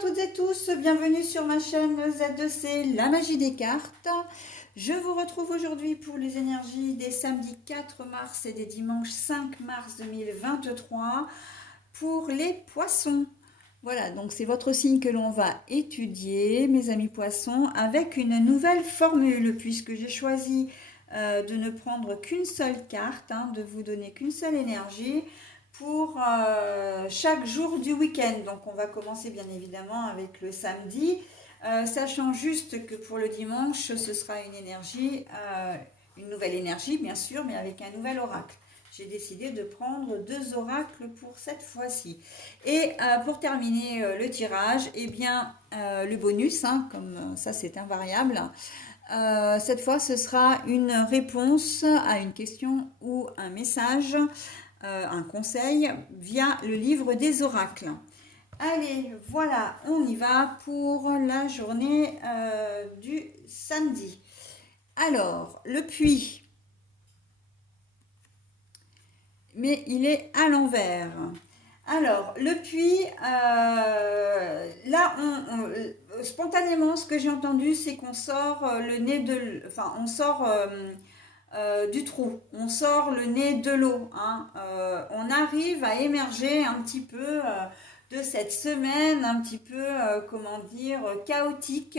toutes et tous, bienvenue sur ma chaîne Z2C, la magie des cartes. Je vous retrouve aujourd'hui pour les énergies des samedis 4 mars et des dimanches 5 mars 2023 pour les poissons. Voilà, donc c'est votre signe que l'on va étudier, mes amis poissons, avec une nouvelle formule, puisque j'ai choisi de ne prendre qu'une seule carte, de vous donner qu'une seule énergie pour chaque jour du week-end. Donc on va commencer bien évidemment avec le samedi, sachant juste que pour le dimanche, ce sera une énergie, une nouvelle énergie bien sûr, mais avec un nouvel oracle. J'ai décidé de prendre 2 oracles pour cette fois-ci. Et pour terminer le tirage, eh bien, le bonus, comme ça c'est invariable, cette fois ce sera une réponse à une question ou un message, un conseil via le livre des oracles. Allez, voilà, on y va pour la journée du samedi. Alors, le puits, mais il est à l'envers. Alors, le puits, là, spontanément, ce que j'ai entendu, c'est qu'on sort le nez de... Enfin, on sort du trou, on sort le nez de l'eau. On arrive à émerger un petit peu de cette semaine, un petit peu, comment dire, chaotique.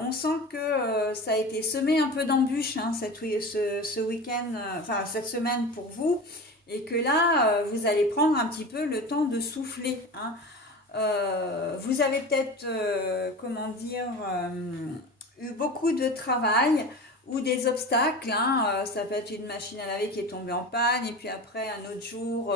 On sent que ça a été semé un peu d'embûches ce week-end, enfin cette semaine pour vous, et que là, vous allez prendre un petit peu le temps de souffler. Vous avez peut-être, comment dire, eu beaucoup de travail ou des obstacles. Ça peut être une machine à laver qui est tombée en panne, et puis après, un autre jour,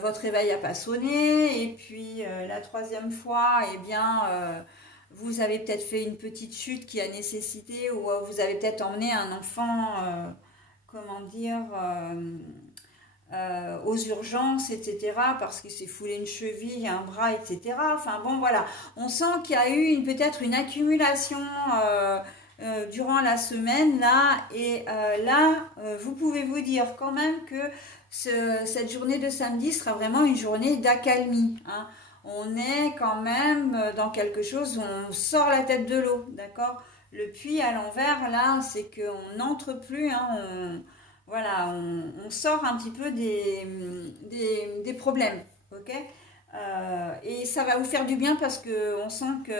votre réveil n'a pas sonné, et puis la troisième fois, eh bien... vous avez peut-être fait une petite chute qui a nécessité, ou vous avez peut-être emmené un enfant, comment dire, aux urgences, etc., parce qu'il s'est foulé une cheville, un bras, etc. Enfin bon, voilà. On sent qu'il y a eu peut-être une accumulation durant la semaine, là, et là, vous pouvez vous dire quand même que cette journée de samedi sera vraiment une journée d'accalmie. On est quand même dans quelque chose où on sort la tête de l'eau, d'accord? Le puits à l'envers, là, c'est qu'on n'entre plus, voilà, on sort un petit peu des problèmes, ok? Et ça va vous faire du bien parce qu'on sent que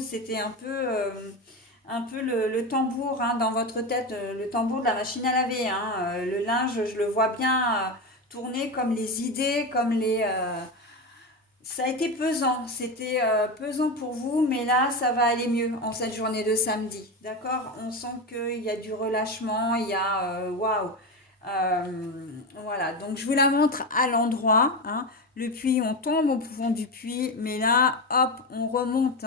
c'était un peu le tambour dans votre tête, le tambour de la machine à laver. Le linge, je le vois bien tourner comme les idées, comme les... ça a été pesant, c'était pesant pour vous, mais là, ça va aller mieux en cette journée de samedi, d'accord? On sent qu'il y a du relâchement, il y a... waouh! Voilà, donc je vous la montre à l'endroit. Le puits, on tombe au fond du puits, mais là, hop, on remonte.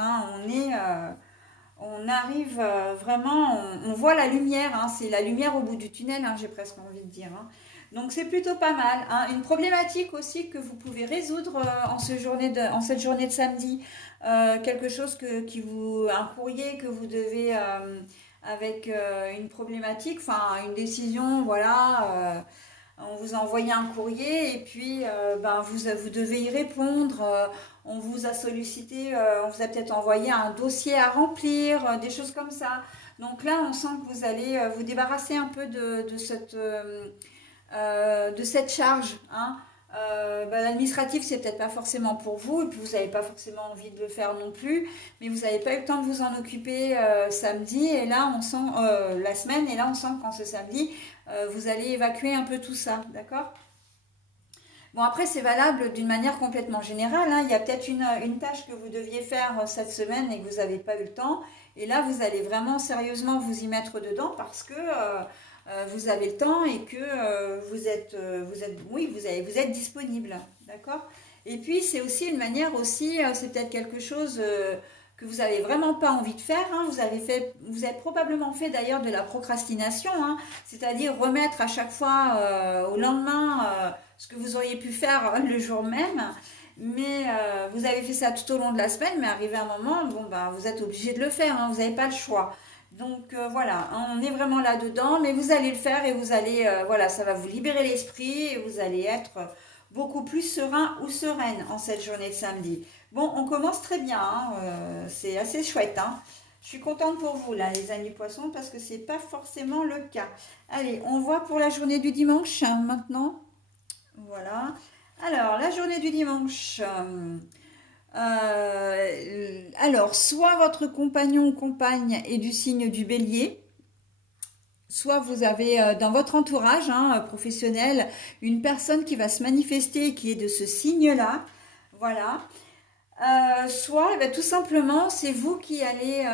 On arrive vraiment, on voit la lumière. C'est la lumière au bout du tunnel, j'ai presque envie de dire. Donc c'est plutôt pas mal. Une problématique aussi que vous pouvez résoudre en cette journée de samedi. Quelque chose un courrier que vous devez avec une problématique, enfin une décision, voilà. On vous a envoyé un courrier et puis vous devez y répondre. On vous a sollicité, on vous a peut-être envoyé un dossier à remplir, des choses comme ça. Donc là, on sent que vous allez vous débarrasser un peu de cette charge. L'administratif, c'est peut-être pas forcément pour vous, et puis vous n'avez pas forcément envie de le faire non plus, mais vous n'avez pas eu le temps de vous en occuper samedi, et là on sent la semaine, et là on sent qu'en ce samedi, vous allez évacuer un peu tout ça, d'accord? Bon, après, c'est valable d'une manière complètement générale. Il y a peut-être une tâche que vous deviez faire cette semaine et que vous n'avez pas eu le temps. Et là, vous allez vraiment sérieusement vous y mettre dedans parce que vous avez le temps et que vous êtes disponible. D'accord? Et puis, c'est aussi une manière aussi, c'est peut-être quelque chose que vous n'avez vraiment pas envie de faire. Vous avez probablement fait d'ailleurs de la procrastination, c'est-à-dire remettre à chaque fois au lendemain ce que vous auriez pu faire le jour même. Mais vous avez fait ça tout au long de la semaine, mais arrivé un moment, vous êtes obligé de le faire, vous n'avez pas le choix. Donc voilà, on est vraiment là-dedans, mais vous allez le faire et vous allez, voilà, ça va vous libérer l'esprit et vous allez être beaucoup plus serein ou sereine en cette journée de samedi. Bon, on commence très bien, hein, c'est assez chouette, hein. Je suis contente pour vous là, les amis poissons, parce que c'est pas forcément le cas. Allez, on voit pour la journée du dimanche hein, maintenant. Voilà. Alors, la journée du dimanche. Alors, soit votre compagnon ou compagne est du signe du bélier, soit vous avez dans votre entourage hein, professionnel une personne qui va se manifester et qui est de ce signe-là. Voilà. Soit eh ben, tout simplement c'est vous qui allez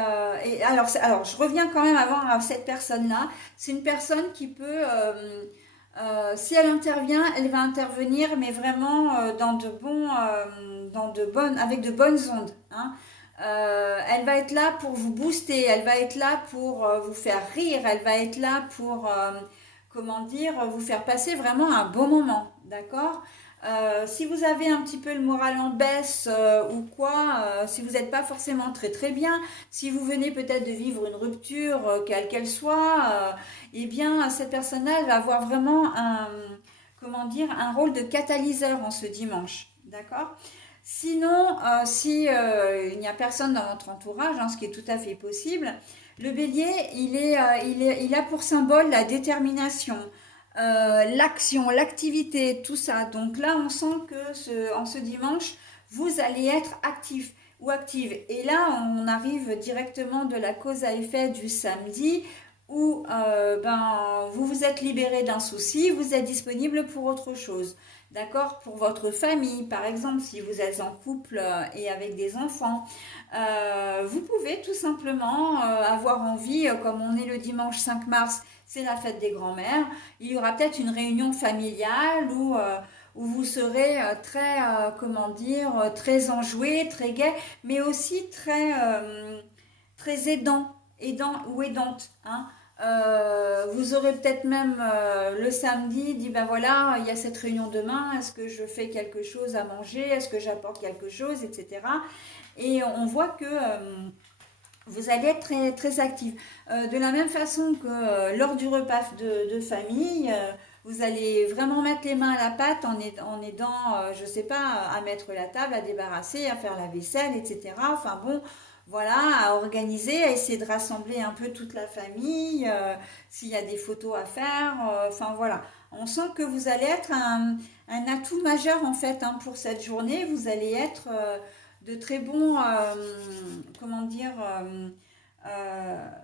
alors je reviens quand même avant à cette personne-là. C'est une personne qui peut si elle intervient, elle va intervenir mais vraiment dans de bonnes avec de bonnes ondes, hein. Elle va être là pour vous booster, elle va être là pour vous faire rire, elle va être là pour comment dire vous faire passer vraiment un bon moment, d'accord? Si vous avez un petit peu le moral en baisse ou quoi, si vous n'êtes pas forcément très très bien, si vous venez peut-être de vivre une rupture, quelle qu'elle soit, eh bien cette personne-là, elle va avoir vraiment comment dire, un rôle de catalyseur en ce dimanche, d'accord? Sinon, si il n'y a personne dans votre entourage, hein, ce qui est tout à fait possible, le bélier, il a pour symbole la détermination, l'action, l'activité, tout ça. Donc là, on sent que en ce dimanche, vous allez être actif ou active. Et là, on arrive directement de la cause à effet du samedi où vous vous êtes libéré d'un souci, vous êtes disponible pour autre chose. D'accord? Pour votre famille, par exemple, si vous êtes en couple et avec des enfants, vous pouvez tout simplement avoir envie, comme on est le dimanche 5 mars, c'est la fête des grands-mères, il y aura peut-être une réunion familiale où vous serez très, comment dire, très enjoué, très gai, mais aussi très aidant ou aidante, hein. Vous aurez peut-être même le samedi dit ben voilà il y a cette réunion demain, est-ce que je fais quelque chose à manger, est-ce que j'apporte quelque chose, etc. Et on voit que vous allez être très, très actif. De la même façon que lors du repas de famille, vous allez vraiment mettre les mains à la pâte en aidant, je ne sais pas, à mettre la table, à débarrasser, à faire la vaisselle, etc. Enfin bon, voilà, à organiser, à essayer de rassembler un peu toute la famille, s'il y a des photos à faire, enfin voilà. On sent que vous allez être un atout majeur en fait hein, pour cette journée. Vous allez être de très bons, comment dire,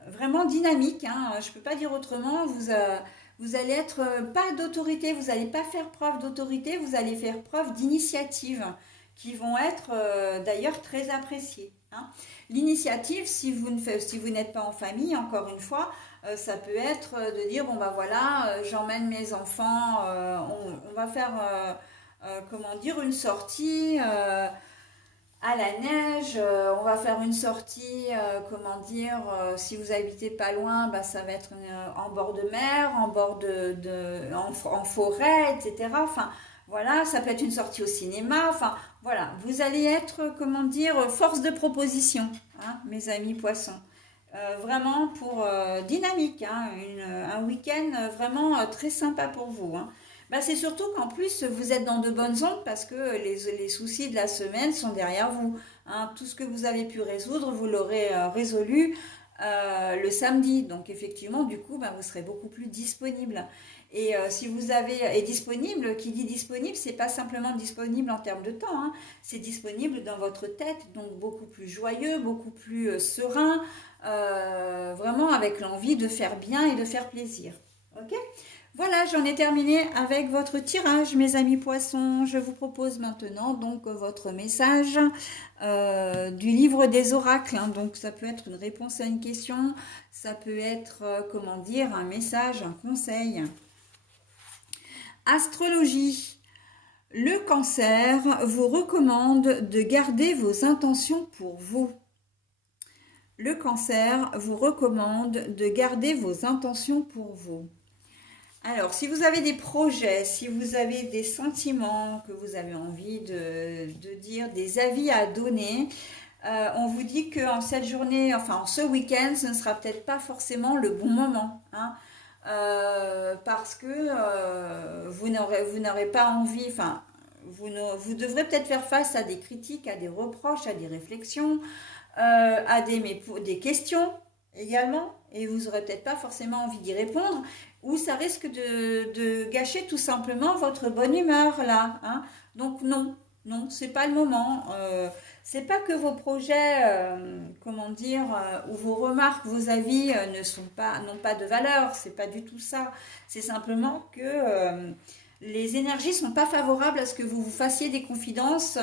vraiment dynamiques, hein. Je ne peux pas dire autrement. Vous allez être pas d'autorité, vous n'allez pas faire preuve d'autorité, vous allez faire preuve d'initiative qui vont être d'ailleurs très appréciées, hein. L'initiative, si vous n'êtes pas en famille, encore une fois, ça peut être de dire bon bah voilà, j'emmène mes enfants, on va faire comment dire une sortie à la neige, on va faire une sortie, comment dire, si vous habitez pas loin, bah, ça va être en bord de mer, en bord en forêt, etc. Enfin, voilà, ça peut être une sortie au cinéma, enfin, voilà, vous allez être, comment dire, force de proposition, hein, mes amis poissons. Vraiment pour dynamique, hein, un week-end vraiment très sympa pour vous, hein. Bah, c'est surtout qu'en plus, vous êtes dans de bonnes ondes parce que les soucis de la semaine sont derrière vous, hein. Tout ce que vous avez pu résoudre, vous l'aurez résolu le samedi. Donc effectivement, du coup, bah, vous serez beaucoup plus disponible. Et si vous avez est disponible, qui dit disponible, c'est pas simplement disponible en termes de temps, hein. C'est disponible dans votre tête, donc beaucoup plus joyeux, beaucoup plus serein, vraiment avec l'envie de faire bien et de faire plaisir. Ok? Voilà, j'en ai terminé avec votre tirage, mes amis poissons. Je vous propose maintenant donc votre message du livre des oracles, hein. Donc ça peut être une réponse à une question, ça peut être, comment dire, un message, un conseil. Astrologie. Le cancer vous recommande de garder vos intentions pour vous. Le cancer vous recommande de garder vos intentions pour vous. Alors, si vous avez des projets, si vous avez des sentiments que vous avez envie de dire, des avis à donner, on vous dit qu'en cette journée, enfin en ce week-end, ce ne sera peut-être pas forcément le bon moment, hein, parce que vous n'aurez pas envie, enfin, vous devrez peut-être faire face à des critiques, à des reproches, à des réflexions, à des questions également, et vous n'aurez peut-être pas forcément envie d'y répondre, ou ça risque de gâcher tout simplement votre bonne humeur là, hein. Donc non, non, c'est pas le moment. C'est pas que vos projets, comment dire, ou vos remarques, vos avis n'ont pas de valeur. C'est pas du tout ça. C'est simplement que les énergies sont pas favorables à ce que vous vous fassiez des confidences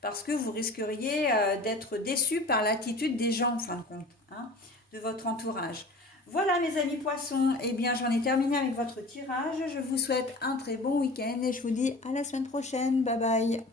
parce que vous risqueriez d'être déçu par l'attitude des gens, en fin de compte, hein, de votre entourage. Voilà mes amis poissons, eh bien j'en ai terminé avec votre tirage. Je vous souhaite un très bon week-end et je vous dis à la semaine prochaine. Bye bye.